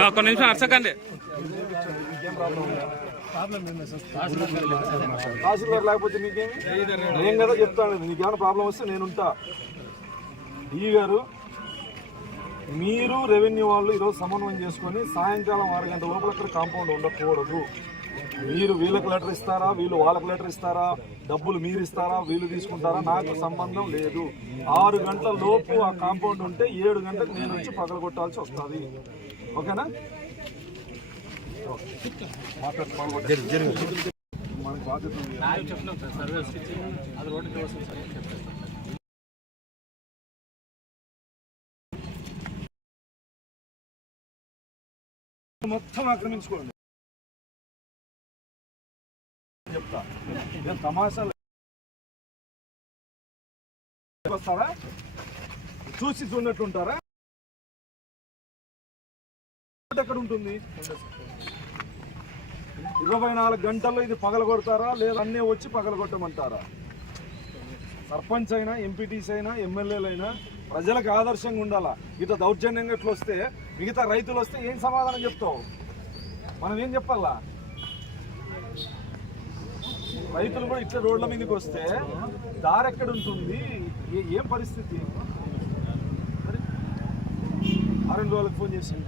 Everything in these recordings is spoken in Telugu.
ఒక్క నిమిషం అర్చకండి తహసీల్దార్ లేకపోతే నీకేమి నేను కదా చెప్తాను నీకేమైనా ప్రాబ్లం వస్తే నేను ఉంటా. ఈ గారు మీరు రెవెన్యూ వాళ్ళు ఈరోజు సమన్వయం చేసుకొని సాయంకాలం ఆరు గంటల లోపల అక్కడ కాంపౌండ్ ఉండకూడదు. మీరు వీళ్ళకి లెటర్ ఇస్తారా? వీళ్ళు వాళ్ళకి లెటర్ ఇస్తారా? డబ్బులు మీరు ఇస్తారా? వీళ్ళు తీసుకుంటారా? నాకు సంబంధం లేదు. ఆరు గంటల లోపు ఆ కాంపౌండ్ ఉంటే ఏడు గంటలకు నేను వచ్చి పగలగొట్టాల్సి వస్తుంది. ఓకేనా? మనకు బాధ్యత మొత్తం ఆక్రమించుకోండి చెప్తా. నేను తమాషాలు? వస్తారా? చూసి చూడనట్టుంటారా ఎక్కడ ఉంటుంది ఇరవై నాలుగు గంటల్లో ఇది పగలగొడతారా? లేదా అన్నీ వచ్చి పగలగొట్టమంటారా? సర్పంచ్ అయినా ఎంపీటీస్ అయినా ఎమ్మెల్యేలు అయినా ప్రజలకు ఆదర్శంగా ఉండాలా? ఇట్లా దౌర్జన్యంగా ఇట్లా వస్తే మిగతా రైతులు వస్తే ఏం సమాధానం చెప్తావు? మనం ఏం చెప్పాలా? రైతులు కూడా ఇట్లా రోడ్ల మీదకి వస్తే దారి ఎక్కడ ఉంటుంది? ఏ- ఏం పరిస్థితి? ఆరెంజ్ వాళ్ళకి ఫోన్ చేసింది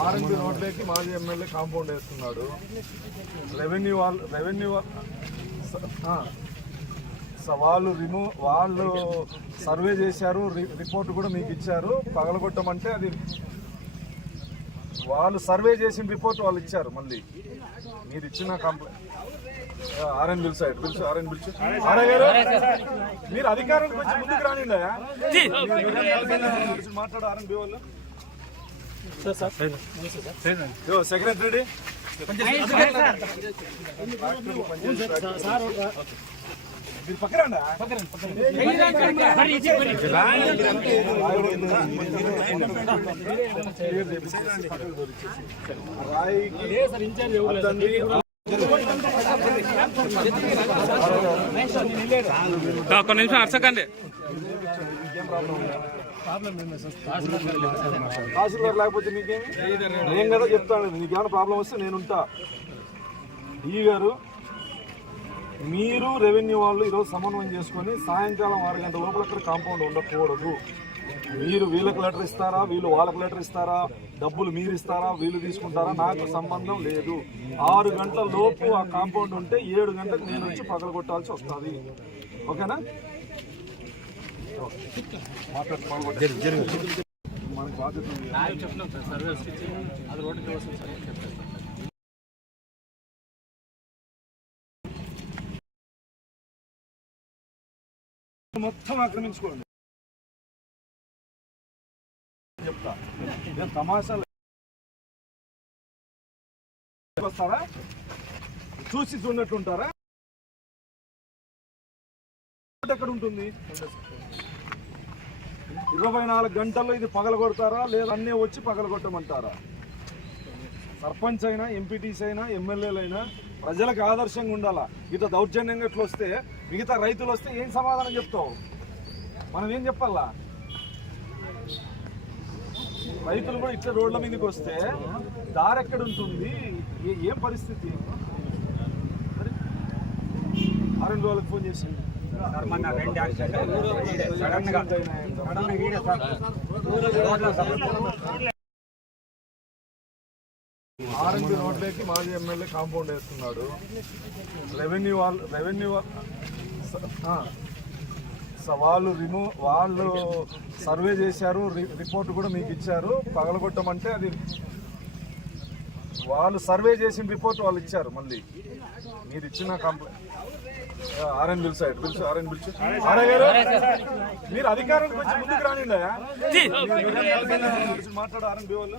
ఆరెంజ్ రోడ్లకి మాజీ ఎమ్మెల్యే కాంపౌండ్ వేస్తున్నాడు. రెవెన్యూ వాళ్ళు రెవెన్యూ వాళ్ళు రిమూవ్ వాళ్ళు సర్వే చేశారు రి- రిపోర్ట్ కూడా మీకు ఇచ్చారు. పగలగొట్టమంటే అది వాళ్ళు సర్వే చేసిన రిపోర్ట్ వాళ్ళు ఇచ్చారు మళ్ళీ. మీరు ఇచ్చిన complaint RN bill side bills RN bills మీరు అధికారులకు కొంచెం ముందుకు రానిండా మాట్లాడు ఆర్ఎన్ బి వాళ్ళు. సెక్రటరీ ఒక్క నిమిషం అర్చకండి తహసీల్దార్ లేకపోతే నీకేమి నేను కదా చెప్తాను. నీకేమైనా ప్రాబ్లం వస్తే నేను ఉంటా. ఈ గారు మీరు రెవెన్యూ వాళ్ళు ఈరోజు సమన్వయం చేసుకొని సాయంకాలం ఆరు గంటల లోపల ఇక్కడ కాంపౌండ్ ఉండకూడదు. మీరు వీళ్ళకి లెటర్ ఇస్తారా? వీళ్ళు వాళ్ళకి లెటర్ ఇస్తారా? డబ్బులు మీరు ఇస్తారా? వీళ్ళు తీసుకుంటారా? నాకు సంబంధం లేదు. ఆరు గంటల లోపు ఆ కాంపౌండ్ ఉంటే ఏడు గంటలకు నేను వచ్చి పగలగొట్టాల్సి వస్తుంది. ఓకేనా? మనకు బాధ్యత మొత్తం ఆక్రమించుకోండి. చెప్తా. నేను తమాషాలు? వస్తారా? చూసి చూడనట్టుంటారా ఎక్కడ ఉంటుంది ఇరవై నాలుగు గంటల్లో ఇది పగలగొడతారా? లేదా అన్నీ వచ్చి పగలగొట్టమంటారా? సర్పంచ్ అయినా ఎంపీటీస్ అయినా ఎమ్మెల్యేలైనా అయినా ప్రజలకు ఆదర్శంగా ఉండాలా? ఇట్లా దౌర్జన్యంగా ఇట్లా వస్తే మిగతా రైతులు వస్తే ఏం సమాధానం చెప్తావు? మనం ఏం చెప్పాలా? రైతులు కూడా ఇట్లా రోడ్ల మీదకి వస్తే దారి ఎక్కడ ఉంటుంది? ఏ- ఏం పరిస్థితి? ఆరెంజ్ వాళ్ళకి ఫోన్ చేసింది ఆర్ఎంపీ రోడ్లకి మాజీ ఎమ్మెల్యే కాంపౌండ్ వేస్తున్నాడు. రెవెన్యూ వాళ్ళు రెవెన్యూ వాళ్ళు రిమూవ్ వాళ్ళు సర్వే చేశారు రిపోర్ట్ కూడా మీకు ఇచ్చారు. పగలగొట్టమంటే అది వాళ్ళు సర్వే చేసిన రిపోర్ట్ వాళ్ళు ఇచ్చారు మళ్ళీ. మీరు ఇచ్చిన complaint RN bill side bills RN bills మీరు అధికారులకు కొంచెం ముందుకు రానిండా మాట్లాడు ఆర్ఎన్ బి వాళ్ళు?